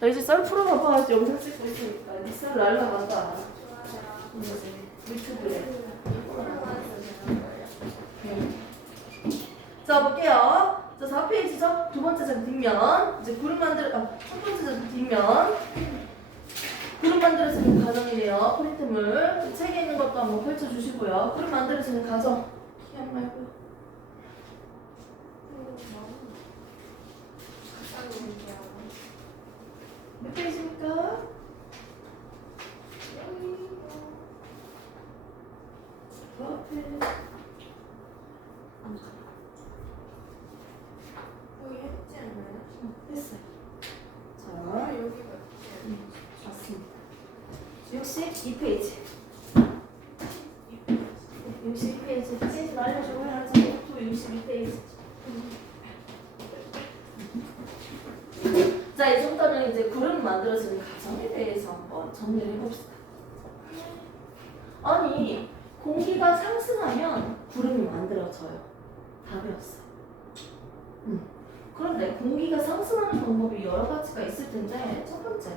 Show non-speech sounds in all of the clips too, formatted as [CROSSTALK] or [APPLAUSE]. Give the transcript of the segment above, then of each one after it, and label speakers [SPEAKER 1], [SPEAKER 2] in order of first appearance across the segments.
[SPEAKER 1] 자 이제 썰 풀어봐 봐 영상 찍고 있으니까 니썰 날라간다. 유튜브에. 자 볼게요. 자 4페이지죠? 두 번째 장 뒷면. 이제 그룹 만들 아 첫 번째 장 뒷면. 그룹 만들어지는 과정이래요. 프린트물 책에 있는 것도 한번 펼쳐주시고요. 그룹 만들어지는 과정. 기억 말고요 몇 페이지입니까? 그 앞에
[SPEAKER 2] 거의 했지 않나요?
[SPEAKER 1] 됐어요. 자,
[SPEAKER 2] 아 여기가
[SPEAKER 1] 맞습니다. 62페이지. 62페이지. 페이지 날려주고 해야지. 또 62페이지. 자, 이 정도는 이제 구름 만들어지는 과정에 대해서 한번 정리를 해봅시다. 아니, 공기가 상승하면 구름이 만들어져요. 다 배웠어. 음. 그런데 공기가 상승하는 방법이 여러 가지가 있을 텐데 첫 번째,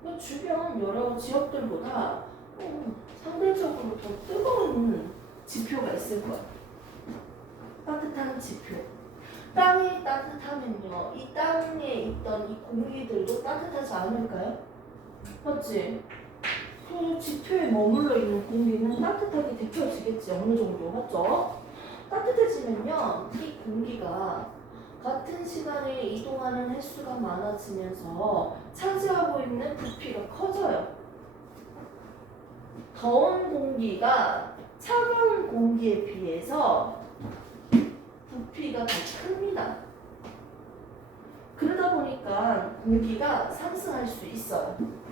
[SPEAKER 1] 뭐 주변 여러 지역들보다 어, 상대적으로 더 뜨거운 지표가 있을 거야. 따뜻한 지표. 땅이 따뜻하면요, 이 땅에 있던 이 공기들도 따뜻하지 않을까요? 맞지? 그 지표에 머물러 있는 공기는 따뜻하게 데펴지겠지 어느 정도 맞죠? 따뜻해지면요, 이 공기가 같은 시간에 이동하는 횟수가 많아지면서 차지하고 있는 부피가 커져요. 더운 공기가 차가운 공기에 비해서 부피가 더 큽니다. 그러다 보니까 공기가 상승할 수 있어요.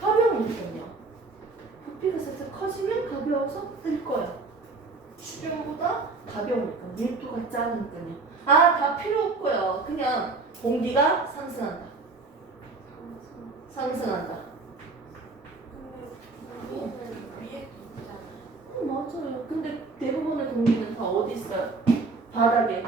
[SPEAKER 1] 가벼우니까요. 부피가 살짝 커지면 가벼워서 뜰 거예요. 주변보다 가벼우니까 밀도가 작으니까요. 아, 다 필요 없고요. 그냥 공기가 상승한다. 상승한다. 어, 맞아요. 근데 대부분의 공기는 다 어디 있어요? 바닥에.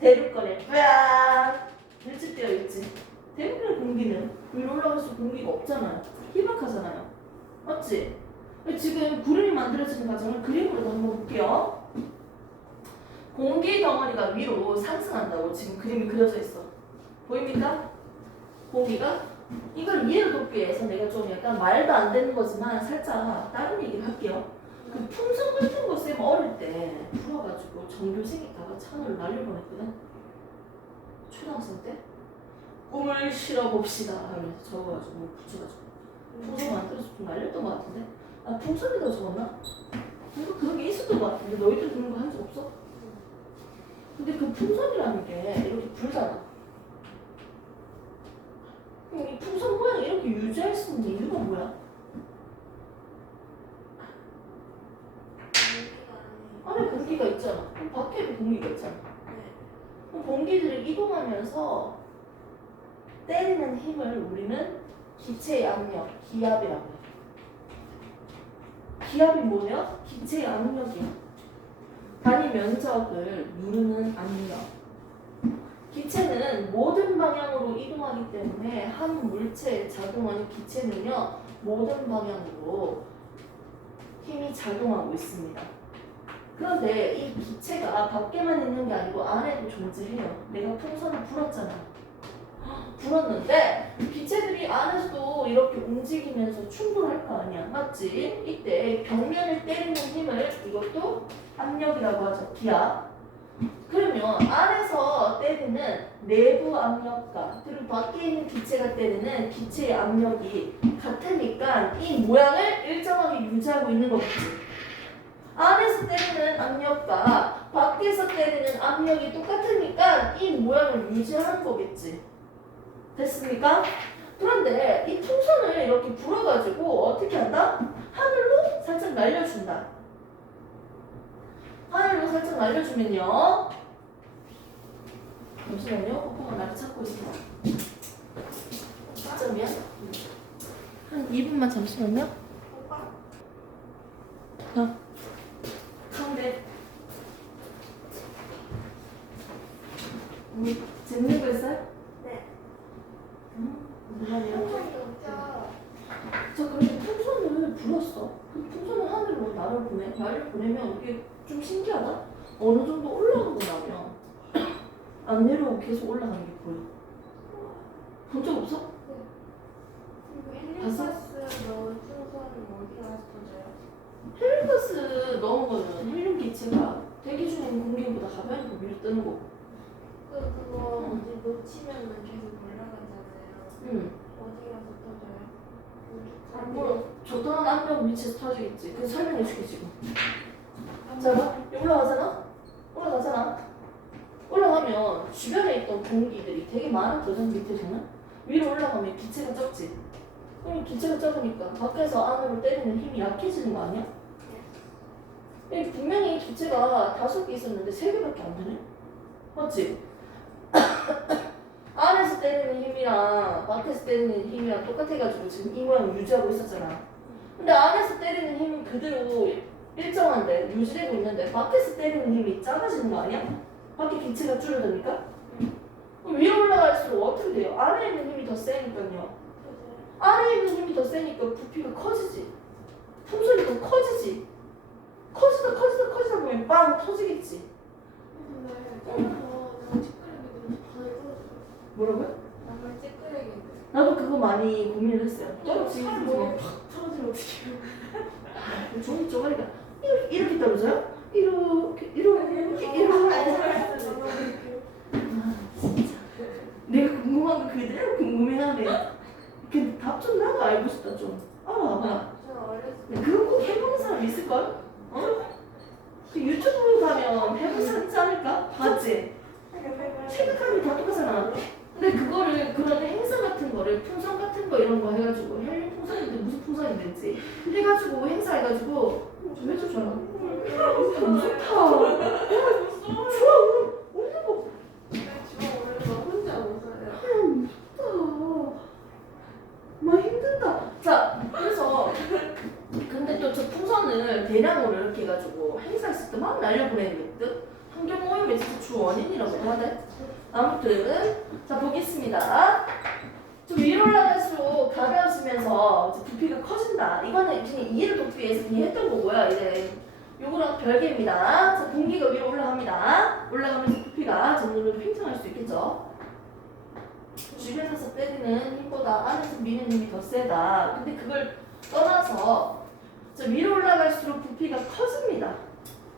[SPEAKER 1] 대륙간에 쫙 밀집되어 있지. 대부분의 공기는 위로 올라갈수록 공기가 없잖아요. 희박하잖아요. 맞지? 지금 구름이 만들어지는 과정을 그림으로 한번 볼게요. 공기 덩어리가 위로 상승한다고 지금 그림이 그려져 있어. 보입니까? 공기가 이걸 이해를 돕기 위해서 내가 좀 약간 말도 안 되는 거지만 살짝 다른 얘기를 할게요. 그 풍선 같은 거 쌤 어릴 때 풀어가지고 전교생이다가 찬을 날릴 뻔했거든. 초등학생 때 꿈을 실어봅시다 하면서 적어가지고 붙여가지고 풍선 만들어서 좀 날렸던 것 같은데 아 풍선에다 적었나? 뭔가 그런 게 있었던 것 같은데 너희들 그런 거 한 적 없어? 근데 그 풍선이라는 게 이렇게 불잖아. 그럼 이 풍선 모양 이렇게 유지할 수 있는 이유가 뭐야? 안에 공기가 있잖아. 그럼 밖에도 공기가 있잖아.
[SPEAKER 2] 네.
[SPEAKER 1] 그럼 공기들이 이동하면서 때리는 힘을 우리는 기체 양력, 기압이라고 해요. 기압이 뭐냐? 기체 양력이야. 단위 면적을 누르는 압력. 기체는 모든 방향으로 이동하기 때문에 한 물체에 작용하는 기체는요 모든 방향으로 힘이 작용하고 있습니다. 그런데 이 기체가 밖에만 있는 게 아니고 안에도 존재해요. 내가 풍선을 불었잖아. 불었는데 기체들이 안에서도 이렇게 움직이면서 충돌할 거 아니야. 맞지? 이때 벽면을 때리는 힘을 이것도 압력이라고 하죠. 기압. 그러면 안에서 때리는 내부 압력과 그리고 밖에 있는 기체가 때리는 기체의 압력이 같으니까 이 모양을 일정하게 유지하고 있는 거겠지. 안에서 때리는 압력과 밖에서 때리는 압력이 똑같으니까 이 모양을 유지하는 거겠지. 됐습니까? 그런데 이 풍선을 이렇게 불어가지고 어떻게 한다? 하늘로 살짝 날려준다. 하늘로 살짝 날려주면요. 잠시만요. 오빠가 나를 찾고 있어. 시점이야? 한 2분만 잠시만요.
[SPEAKER 2] 오빠
[SPEAKER 1] 가운데. 우리 재밌는 거 있어요? 자, 그렇게 풍선을 불었어. 그 풍선을 하늘로 나를 보내. 나를 보내면 이게 좀 신기하다? 어느 정도 올라가고 나면 안 내려오고 계속 올라가는 게 보여. 본 적 없어?
[SPEAKER 2] 봤어?
[SPEAKER 1] 헬륨가스 넣은 거는 헬륨 기체가 대기 중인 공기보다 가벼우니까 위로 뜨는 거고.
[SPEAKER 2] 그 그거 이제 놓치면 계속
[SPEAKER 1] 응.
[SPEAKER 2] 어디 가서 터져요?
[SPEAKER 1] 아, 뭐 적당한 압력 위치에서 터지겠지. 그 설명해 줄게 지금. 자, 봐. 올라가잖아? 올라가잖아? 올라가면 주변에 있던 공기들이 되게 많은 도전 밑에서는 위로 올라가면 기체가 적지. 그럼 기체가 적으니까 밖에서 안으로 때리는 힘이 약해지는 거 아니야? 이 분명히 기체가 다섯 개 있었는데 세 개밖에 안 되네? 맞지? 때리는 힘이랑 밖에서 때리는 힘이랑 똑같아가지고 지금 이 모양을 유지하고 있었잖아. 근데 안에서 때리는 힘은 그대로 일정한데 유지되고 있는데 밖에서 때리는 힘이 작아지는 거 아니야? 밖에 기체가 줄어드니까? 그럼 위로 올라갈수록 어떻게 돼요? 안에 있는 힘이 더 세니까요. 안에 있는 힘이 더 세니까 부피가 커지지. 풍선이 더 커지지. 커지다 커지다 커지다 보면 빵 터지겠지.
[SPEAKER 2] 근데 저거 너무 찌끄레기 들어서 바늘 떨어져요.
[SPEAKER 1] 뭐라고요?
[SPEAKER 2] 정말 찌끄레기 들
[SPEAKER 1] 나도 그거 많이 고민을 했어요. 떨어지는 살게
[SPEAKER 2] 뭐에 팍 떨어지면 어떡해요?
[SPEAKER 1] 종이 쪼가리가 이렇게, 이렇게 떨어져요? 이렇게 이렇게 이렇게 이렇게 아 진짜 내가 궁금한 거 그대로 궁금해하네 근데 답 좀 나도 알고 싶다 좀 알아봐
[SPEAKER 2] 저 어렸을
[SPEAKER 1] 근데 그거 꼭 해보는 사람 있을걸? 어? 그 유튜브 가면 해본 사람 있지 않을까? 봤지?
[SPEAKER 2] 때
[SPEAKER 1] 생각하면 다 똑같잖아 근데 그거를 그런 행사 같은 거를 풍선 같은 거 이런 거 해가지고 헬륨 풍선인데 무슨 풍선이 됐지 해가지고 행사 해가지고 좀 해줘줘라 무섭다 좋아 웃는 거
[SPEAKER 2] 주워 오는 거 혼자 웃어요.
[SPEAKER 1] 그냥 무섭다 많이 힘들다 자 그래서 근데 또 저 풍선을 대량으로 이렇게 해가지고 행사했을 때 막 날려보내는 듯 환경 오염의 진짜 주 원인이라고 하대 아무튼 자 보겠습니다 좀 위로 올라갈수록 가벼워지면서 이제 부피가 커진다 이거는 그냥 이해를 돕기 위해서 그냥 했던 이제 요거랑 별개입니다 자 공기가 위로 올라갑니다 올라가면서 부피가 점점 팽창할 수 있겠죠 주변에서 때리는 힘보다 안에서 미는 힘이 더 세다. 근데 그걸 떠나서 저 위로 올라갈수록 부피가 커집니다.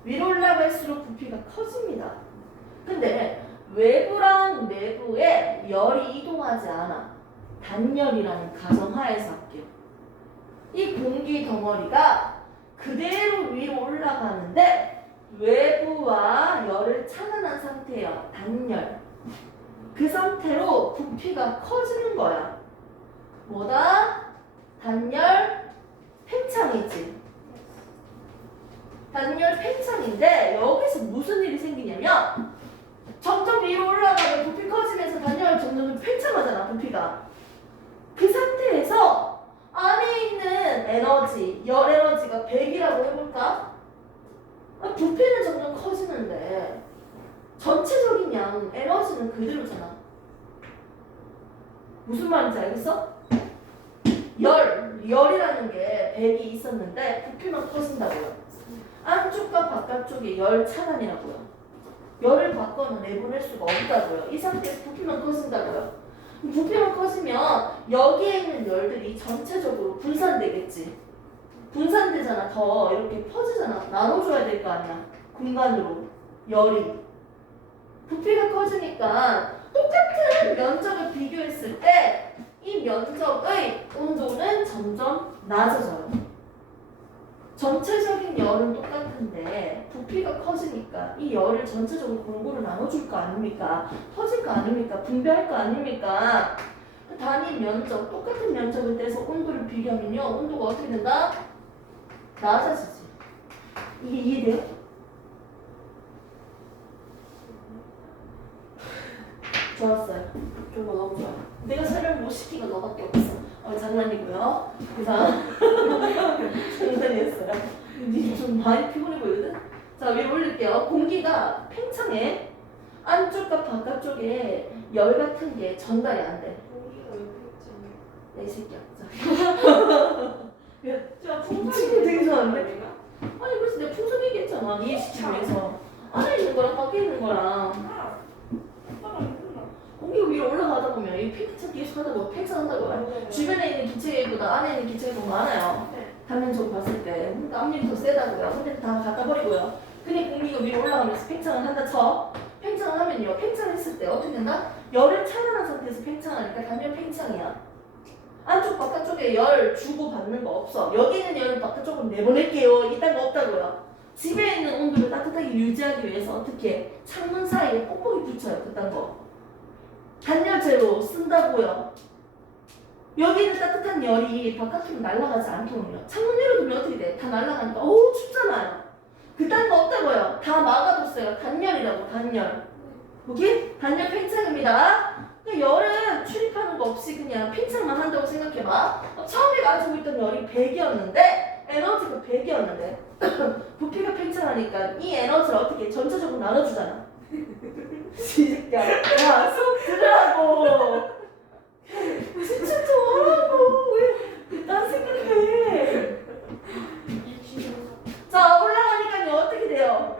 [SPEAKER 1] 위로 올라갈수록 부피가 커집니다. 근데 외부랑 내부에 열이 이동하지 않아. 단열이라는 가정하에서 할게요. 이 공기 덩어리가 그대로 위로 올라가는데 외부와 열을 차단한 상태예요. 단열. 그 상태로 부피가 커지는 거야. 뭐다? 단열 팽창이지. 단열 팽창인데 여기서 무슨 일이 생기냐면 점점 위로 올라가면 부피 커지면서 단열 점점 팽창하잖아 부피가. 그 상태에서 안에 있는 에너지, 열 에너지가 100이라고 해볼까? 아, 부피는 점점 커지는데 전체적인 양 에너지는 그대로잖아. 무슨 말인지 알겠어? 열, 열이라는 게 100이 있었는데 부피만 커진다고요. 안쪽과 바깥쪽의 열 차단이라고요. 열을 바꿔는 내보낼 수가 없다고요. 이 상태에서 부피만 커진다고요. 부피만 커지면 여기에 있는 열들이 전체적으로 분산되겠지. 분산되잖아. 더 이렇게 퍼지잖아. 나눠줘야 될 거 아니야. 공간으로 열이. 부피가 커지니까 똑같은 면적을 비교했을 때 이 면적의 온도는 점점 낮아져요. 전체적인 열은 똑같은데 부피가 커지니까 이 열을 전체적으로 골고루 나눠줄 거 아닙니까? 터질 거 아닙니까? 분배할 거 아닙니까? 그 단위 면적, 똑같은 면적을 떼서 온도를 비교하면요. 온도가 어떻게 된다? 낮아지지. 이게 이해돼요? 좋았어요. 저거 너무 좋아. 내가 설명 못 시킨 건 너밖에 없어. 어, 장난이고요. 그다음 장난이었어요. 좀 많이 피곤해 보이거든. 자 위로 올릴게요. 공기가 팽창해. 안쪽과 바깥쪽에 열 같은 게 전달이 안 돼.
[SPEAKER 2] 공기가 옆에 있잖아요.
[SPEAKER 1] 야, 이 새끼야. 친구 되게 좋아하는데? 아니 그래서 내가 풍선 얘기했잖아 이해시키기 위해서 안에 있는 거랑 밖에 있는 거랑
[SPEAKER 2] 아.
[SPEAKER 1] 공기가 위로 올라가다 보면 이 팽창 계속 하다 보면 팽창한다고요 주변에 있는 기체계보다 안에 있는 기체가 더 많아요.
[SPEAKER 2] 네.
[SPEAKER 1] 단면적으로 봤을 때 압력이 더 세다고요. 근데 다 갖다 버리고요. 근데 공기가 위로 올라가면서 팽창을 한다 쳐. 팽창을 하면요. 팽창했을 때 어떻게 된다? 열을 차단한 상태에서 팽창하니까 단면 팽창이야. 안쪽 바깥쪽에 열 주고 받는 거 없어. 여기 있는 열을 바깥쪽으로 내보낼게요. 이딴 거 없다고요. 집에 있는 온도를 따뜻하게 유지하기 위해서 어떻게 창문 사이에 뽁뽁이 붙여요. 그딴 거 단열재로 쓴다고요 여기 있는 따뜻한 열이 바깥으로 날아가지 않도록요. 창문 열어두면 어떻게 돼? 다 날아가니까 오 춥잖아요. 그딴 거 없다고요. 다 막아뒀어요. 단열이라고 단열. 여기 단열 팽창입니다. 그냥 열은 출입하는 거 없이 그냥 팽창만 한다고 생각해봐. 어, 처음에 가지고 있던 열이 100이었는데 에너지가 100이었는데 [CLEARS THROAT] 부피가 팽창하니까 이 에너지를 어떻게 전체적으로 나눠주잖아. 이 새끼야. 야 수업 들으라고. 진짜 좀 하라고. 왜딴 생각해? 자 올라가니까요 어떻게 돼요?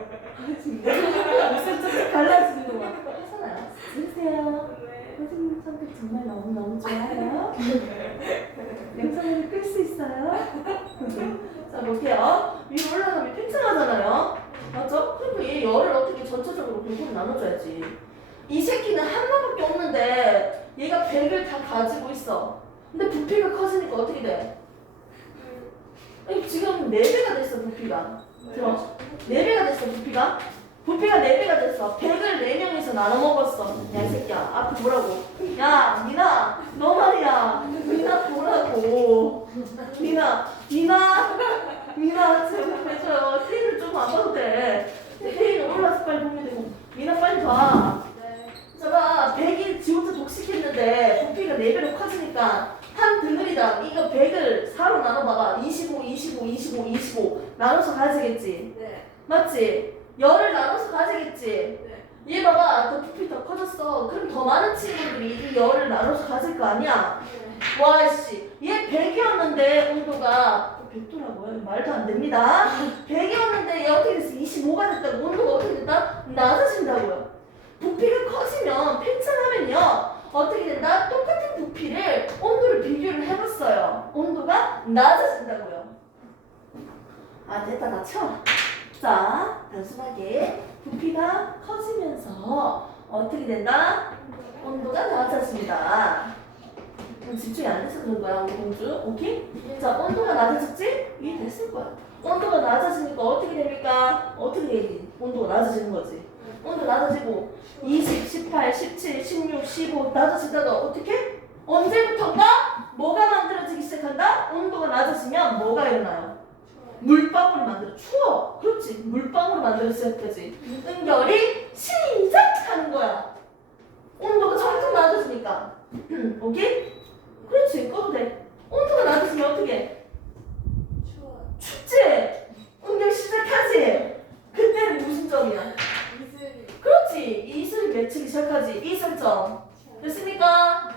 [SPEAKER 1] 정말 너무너무 좋아요. 영상을 끌수 있어요. 자 볼게요. 위로 올라가면 팽창하잖아요 맞죠? 그러니까 얘 열을 어떻게 전체적으로 나눠줘야지. 이 새끼는 하나밖에 없는데 얘가 100을 다 가지고 있어. 근데 부피가 커지니까 어떻게 돼? 아니, 지금 4배가 됐어 부피가. 들어. 4배가 됐어 부피가? 부피가 4배가 됐어. 100을 4명이서 나눠 먹었어. 야 이 새끼야. 앞에 보라고. 야 미나. 너 말이야. 미나 보라고. 미나. 미나. 미나. 제발 해줘요 테이블 좀안 봐도 돼. 테이블 올라서 빨리 보면 되고 미나 빨리 봐
[SPEAKER 2] 네.
[SPEAKER 1] 저봐 100이 지금부터 독식했는데 부피가 4배로 커지니까 한 덩어리당 이거 100을 4로 나눠봐봐 25, 25, 25, 25 나눠서 가지겠지
[SPEAKER 2] 네.
[SPEAKER 1] 맞지? 열을 나눠서 가지겠지
[SPEAKER 2] 네.
[SPEAKER 1] 얘 봐봐 더 부피 더 커졌어 그럼 더 많은 친구들이 이 열을 나눠서 가질 거 아니야
[SPEAKER 2] 네.
[SPEAKER 1] 와 씨 얘 100이었는데 온도가 100도라고요? 말도 안 됩니다 100이었는데 얘 어떻게 됐어? 25가 됐다고 온도가 어떻게 됐다? 낮아진다고요 부피가 커지면 팽창하면요 어떻게 된다? 똑같은 부피를 온도를 비교를 해봤어요 온도가 낮아진다고요 아 됐다 다 쳐. 자 단순하게 부피가 커지면서 어떻게 된다? 온도가 낮아집니다 집중이 안 돼서 그런 거야 우리 공주 오케이? 자 온도가 낮아졌지? 이해됐을 거야 온도가 낮아지니까 어떻게 됩니까? 어떻게 되지? 온도가 낮아지는 거지 온도 낮아지고 20, 18, 17, 16, 15 낮아지다가 어떻게? 언제부턴가 뭐가 만들어지기 시작한다? 온도가 낮아지면 뭐가 일어나요? 물방울을 만들어 추워 그렇지 물방울을 만들어 시작하지 응결이 시작하는 거야 온도가 점점 낮아지니까 [CLEARS THROAT] 오케이? 그렇지 꺼도 돼 온도가 낮아지면 어떻게 해?
[SPEAKER 2] 추워요.
[SPEAKER 1] 춥지? 응결 시작하지? 그때는 무슨 점이야?
[SPEAKER 2] 이슬이.
[SPEAKER 1] 그렇지 이슬이 맺히기 시작하지 이슬점 됐습니까?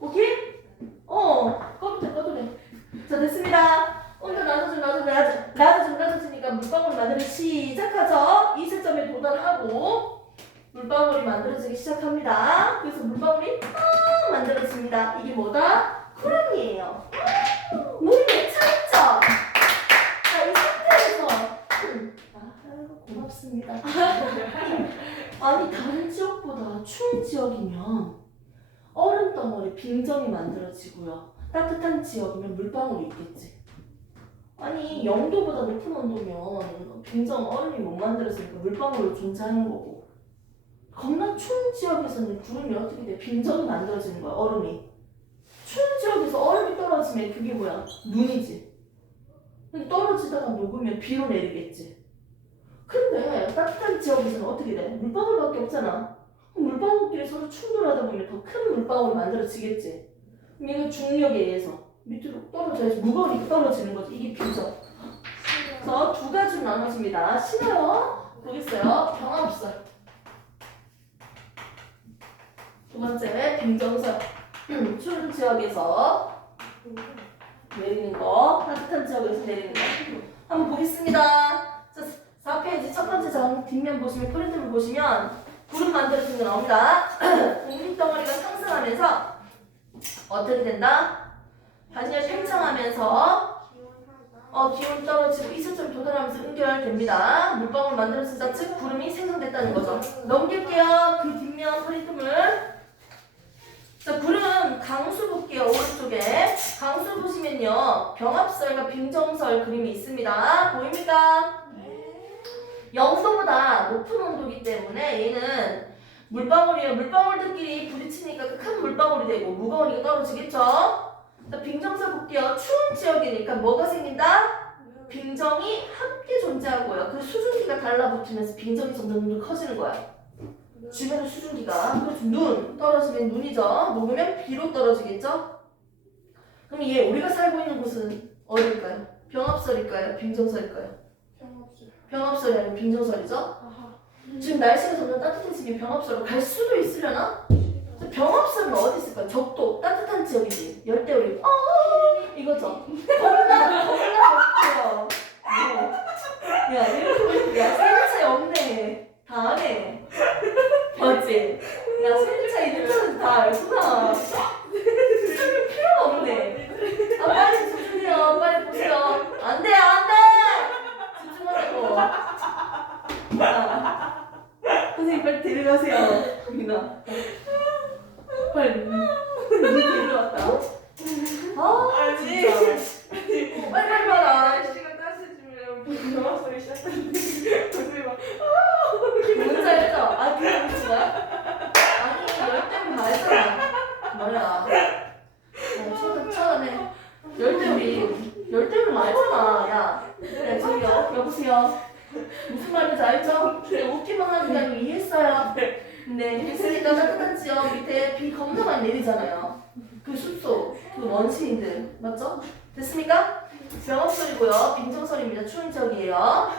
[SPEAKER 1] 오케이? 어 꺼도 돼 꺼도 돼 자 됐습니다 온도 낮아지면 낮아지면 낮아- 낮아지면 낮아지니까 물방울이 만들기 시작하죠 이슬점에 도달하고 물방울이 만들어지기 시작합니다 그래서 물방울이 딱 만들어집니다 이게 뭐다? 구름이에요 물이 차있죠? 자 이 상태에서 음, 아 고맙습니다 [LAUGHS] 아니 다른 지역보다 추운 지역이면 얼음 덩어리 빙정이 만들어지고요. 따뜻한 지역이면 물방울이 있겠지. 아니 0도보다 높은 온도면 빙정 얼음이 못 만들어지니까 물방울로 존재하는 거고 겁나 추운 지역에서는 구름이 어떻게 돼? 빙정이 만들어지는 거야 얼음이. 추운 지역에서 얼음이 떨어지면 그게 뭐야? 눈이지. 근데 떨어지다가 녹으면 비로 내리겠지. 근데 따뜻한 지역에서는 어떻게 돼? 물방울밖에 없잖아. 물방울끼리 서로 충돌하다 보면 더 큰 물방울이 만들어지겠지. 얘가 중력에 의해서 밑으로 떨어져야지 무거우니까 떨어지는 거지. 이게 빙정. 그래서 두 가지로 나눠집니다. 싫어요? 보겠어요. 병합설. 두 번째 빙정설. 추운 [CLEARS THROAT] 지역에서 내리는 거, 따뜻한 지역에서 내리는 거. 한번 보겠습니다. 자, 4페이지 첫 번째 장 뒷면 보시면 프린트를 보시면 구름 만들어진 거 나옵니다. [CLEARS THROAT] 공기 덩어리가 상승하면서 어떻게 된다? 팽창하면서
[SPEAKER 2] 기원하다.
[SPEAKER 1] 어, 기온 떨어지고 이슬점이 도달하면서 응결됩니다. 물방울 만들어진다 즉 구름이 생성됐다는 거죠. 넘길게요. 그 뒷면 프린트물. 자, 구름 강수 볼게요. 오른쪽에. 강수 보시면요. 병합설과 빙정설 그림이 있습니다. 보입니까? 영도보다 높은 온도이기 때문에 얘는 물방울이에요. 물방울들끼리 부딪히니까 그큰 물방울이 되고 무거우니까 떨어지겠죠? 자, 빙정설 볼게요. 추운 지역이니까 뭐가 생긴다? 빙정이 함께 존재하고요. 그 수증기가 달라붙으면서 빙정이 점점 더 커지는 거야. 주변의 수증기가. 그래서 눈 떨어지면 눈이죠. 녹으면 비로 떨어지겠죠. 그럼 얘 우리가 살고 있는 곳은 어딜까요? 병합설일까요? 빙정설일까요?
[SPEAKER 2] 병합술.
[SPEAKER 1] 병합설이 아니면 빙정설이죠.
[SPEAKER 2] 아하.
[SPEAKER 1] 지금 날씨가 점점 따뜻해지면 병합설로 갈 수도 있으려나? 병합설은 어디 있을까? 적도 따뜻한 지역이지. 열대우리. 어 이거죠. 겁나 겁나 멋져요. 뭐. 야 이렇게 야 세일 차이 없네. 다 아네. 맞지? 야 세일 차이 있는 다 알구나. [LAUGHS] 필요가 없네. 아 빨리 집중해요. 빨리 보세요. 안 돼, 안 돼. 집중하라고. 아. 선생님 빨리 데려가세요. 민아. 빨리. 니 데려왔다. 아
[SPEAKER 2] 아니.
[SPEAKER 1] 진짜. 어, 빨리 빨리 봐라.
[SPEAKER 2] 날씨가 따뜻해지면 병합술이 시작하는데 무슨 막
[SPEAKER 1] 뭔지 알죠? 아 그게 무슨 거야? 아니 열대우리 다 했잖아. 뭐야? 어, 쳐다 쳐다네. 열대우리 열대우리 말잖아. 야, 야 저기요 여보세요. 무슨 말인지 알죠? 그냥 웃기만 하는 게 아니고 이해했어요. 네, 있으니까 따뜻한 지역 밑에 비 겁나 많이 내리잖아요. 그 숲속, 그 원시인들 맞죠? 됐습니까? 병합설이고요. 빙정설입니다. 추운 지역이에요.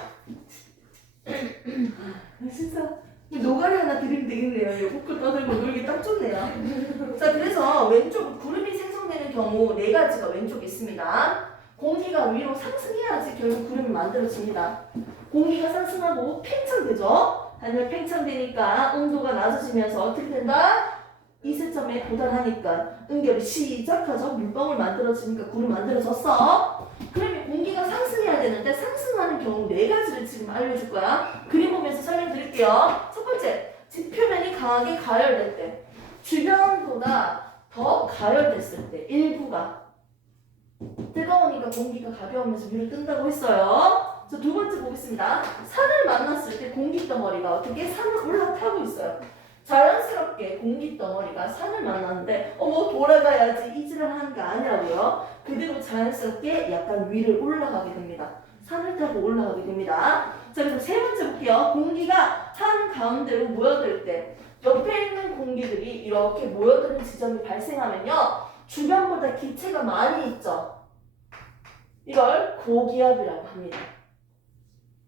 [SPEAKER 1] 진짜 노가리 하나 드리면 되겠네요. 요거크 떠들고 놀기 딱 좋네요. 자, 그래서 왼쪽 구름이 생성되는 경우 네 가지가 왼쪽에 있습니다. 공기가 위로 상승해야지 결국 구름이 만들어집니다. 공기가 상승하고 팽창되죠. 단열 팽창되니까 온도가 낮아지면서 어떻게 된다? 이슬점에 도달하니까 응결이 시작하죠. 물방울 만들어지니까 구름 만들어졌어. 그러면 공기가 상승해야 되는데 상승하는 경우 네 가지를 지금 알려줄 거야. 그림 보면서 설명드릴게요. 첫 번째, 지표면이 강하게 가열될 때, 주변보다 더 가열됐을 때, 일부가 뜨거우니까 공기가 가벼우면서 위로 뜬다고 했어요. 자, 두 번째 보겠습니다. 산을 만났을 때 공기 덩어리가 어떻게 산을 올라타고 있어요. 자연스럽게 공기 덩어리가 산을 만났는데 어머 돌아가야지 이질을 하는 게 아니라고요. 그대로 자연스럽게 약간 위를 올라가게 됩니다. 산을 타고 올라가게 됩니다. 자 그래서 세 번째 볼게요. 공기가 한 가운데로 모여들 때 옆에 있는 공기들이 이렇게 모여드는 지점이 발생하면요. 주변보다 기체가 많이 있죠. 이걸 고기압이라고 합니다.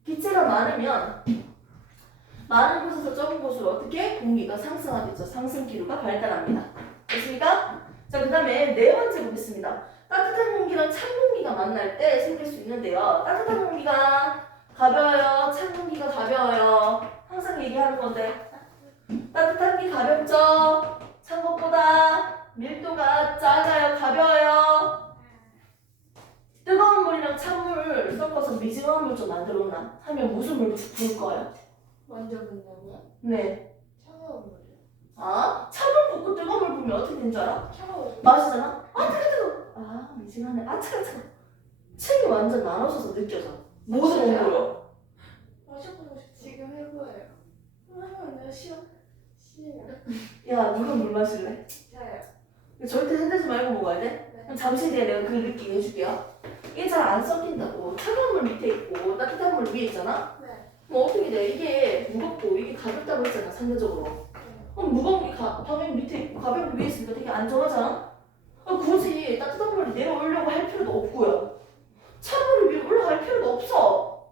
[SPEAKER 1] 기체가 많으면 많은 곳에서 적은 곳으로 어떻게 공기가 상승하겠죠. 상승 기류가 발달합니다. 됐습니까? 자, 그 다음에 네 번째 보겠습니다. 따뜻한 공기랑 찬 공기가 만날 때 생길 수 있는데요. 따뜻한 공기가 가벼워요. 찬 공기가 가벼워요. 항상 얘기하는 건데. 따뜻한 게 가볍죠? 찬 것보다 밀도가 작아요. 가벼워요. 뜨거운 물이랑 찬물을 섞어서 미지근한 물 좀 만들어 놓나? 하면 무슨 물 부을 거예요?
[SPEAKER 2] 먼저 본다고요?
[SPEAKER 1] 네.
[SPEAKER 2] 차가운 물이요.
[SPEAKER 1] 아, 찬물 붓고 뜨거운 물 부으면 어떻게 되는 줄 알아?
[SPEAKER 2] 차가운 물.
[SPEAKER 1] 마시잖아? 아, 뜨거, 뜨거. 아, 미지근하네. 아, 차가, 차가. 층이 완전 나눠져서 느껴져. 모든
[SPEAKER 2] 진짜요?
[SPEAKER 1] 온도요.
[SPEAKER 2] 마셔보고 싶어. 지금 해봐요. 하면 내가 싫어. 싫어.
[SPEAKER 1] 야, 누가 물 마실래?
[SPEAKER 2] 저요.
[SPEAKER 1] 절대 흔들지 말고 먹어야 돼?
[SPEAKER 2] 네.
[SPEAKER 1] 그럼 잠시 뒤에 내가 그 느낌 해줄게요. 이게 잘 안 섞인다고. 차가운 물 밑에 있고 따뜻한 물 위에 있잖아?
[SPEAKER 2] 네.
[SPEAKER 1] 뭐 어떻게 돼? 이게 무겁고 이게 가볍다고 했잖아, 상대적으로. 그럼 무거운 게 가, 당연히 밑에 가벼운 게 위에 있으니까 되게 안정하잖아? 아, 굳이 따뜻한 물을 내려오려고 할 필요도 없고요. 찬물을 위로 올라갈 필요도 없어.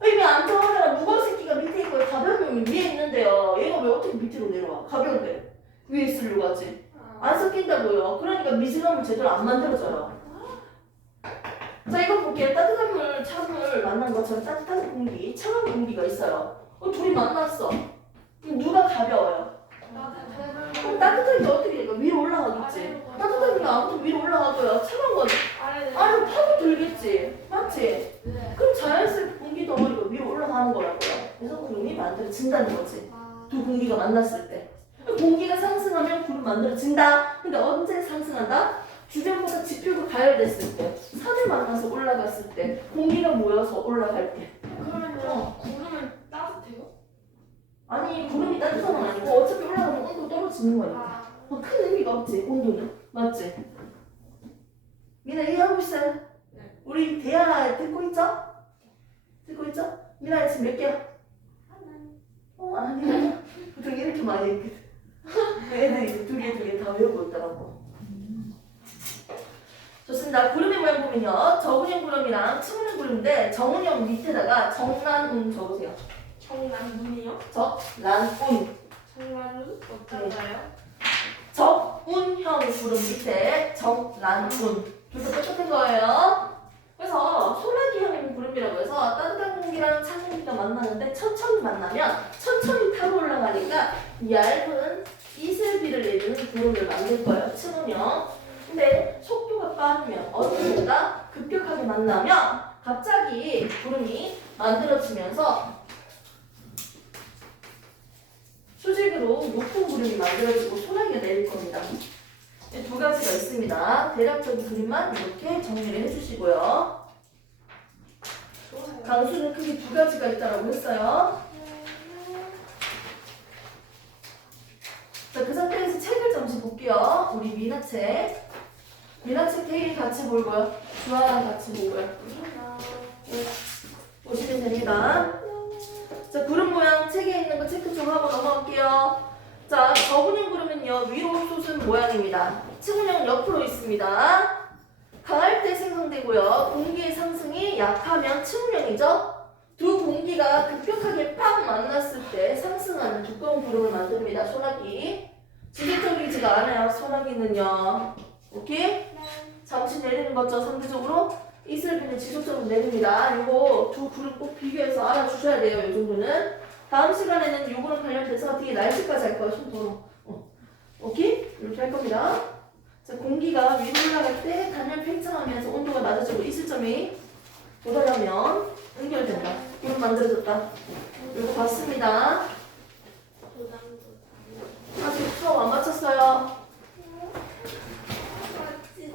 [SPEAKER 1] 아, 이게 안정하잖아. 무거운 새끼가 밑에 있고 가벼운 놈이 위에 있는데요. 얘가 왜 어떻게 밑으로 내려와? 가벼운데. 위에 있으려고 하지.
[SPEAKER 2] 아.
[SPEAKER 1] 안 섞인다고요. 그러니까 미지근함을 제대로 안 만들어져요. 자, 이거 볼게요. 따뜻한 물, 찬물 만난 것처럼 따뜻한 공기, 차가운 공기가 있어요. 어, 둘이 만났어. 그럼 누가 가벼워요? 그럼 따뜻한 게 어떻게 될까? 위로 올라가겠지. 따뜻한 게 아무튼 위로 올라가고요. 차가운 건 아유 파고 들겠지. 맞지? 그럼 자연스럽게 공기 덩어리가 위로 올라가는 거라고요. 그래서 구름이 만들어진다는 거지. 두 공기가 만났을 때. 공기가 상승하면 구름 만들어진다. 근데 언제 상승한다? 주변보다 지표가 가열됐을 때, 산을 만나서 올라갔을 때, 공기가 모여서 올라갈 때.
[SPEAKER 2] 그러면요 구름은 따뜻해요?
[SPEAKER 1] 아니 구름이 따뜻한 건 아니고 어차피 올라가면 온도 떨어지는 거니까.
[SPEAKER 2] 아
[SPEAKER 1] 어, 큰 의미가 없지 온도는 맞지? 미나 이해하고 있어요?
[SPEAKER 2] 네.
[SPEAKER 1] 우리 대화 듣고 있죠? 듣고 있죠? 미나 지금 몇 개야? 어 아니야 보통 이렇게 많이 했거든 애들이 두개 두 개 다 외우고 있더라고 좋습니다 구름의 모양 보면요 정은형 구름이랑 측은형 구름인데 정은형 밑에다가 정란운 적으세요
[SPEAKER 2] 정남문이요?
[SPEAKER 1] 정란운
[SPEAKER 2] 정남은 어떤가요?
[SPEAKER 1] 적운형 구름 밑에 정란운 둘다 똑같은 거예요. 그래서 소나기형 구름이라고 해서 따뜻한 공기랑 찬 공기가 만나는데 천천히 만나면 천천히 타고 올라가니까 얇은 이슬비를 내주는 구름을 만들 거예요. 층은요. 근데 속도가 빠르면 어떻게 된다? 급격하게 만나면 갑자기 구름이 만들어지면서 수직으로 높은 구름이 만들어지고 소나기가 내릴 겁니다. 이두 가지가 있습니다. 대략적인 그림만 이렇게 정리를
[SPEAKER 2] 해주시고요.
[SPEAKER 1] 강수는 크게 두 가지가 있다고 했어요. 자, 그 상태에서 책을 잠시 볼게요. 우리 미나 책. 미나 책 되게 같이 보고요. 주아랑 같이 보고요. 보시면 됩니다. 자, 구름 모양 책에 있는 거 체크 좀 하고 넘어갈게요. 자, 저분형 구름은요, 위로 솟은 모양입니다. 측은형 옆으로 있습니다. 강할 때 생성되고요. 공기의 상승이 약하면 측은형이죠. 두 공기가 급격하게 팍 만났을 때 상승하는 두꺼운 구름을 만듭니다. 소나기. 지속적이지가 않아요. 소나기는요. 오케이? 잠시 내리는 거죠. 상대적으로 이슬 비는 지속적으로 내립니다. 이거 두 구름 꼭 비교해서 알아주셔야 돼요. 이 정도는. 다음 시간에는 요거랑 관련돼서 뒤에 날씨까지 할 거예요. 손 더러. 어. 오케이? 이렇게 할 겁니다. 자, 공기가 위로 올라갈 때 단열 팽창하면서 온도가 낮아지고 이 시점이 도달하면 연결된다. 구름 만들어졌다. 이거 봤습니다. 아직 수업 안 마쳤어요.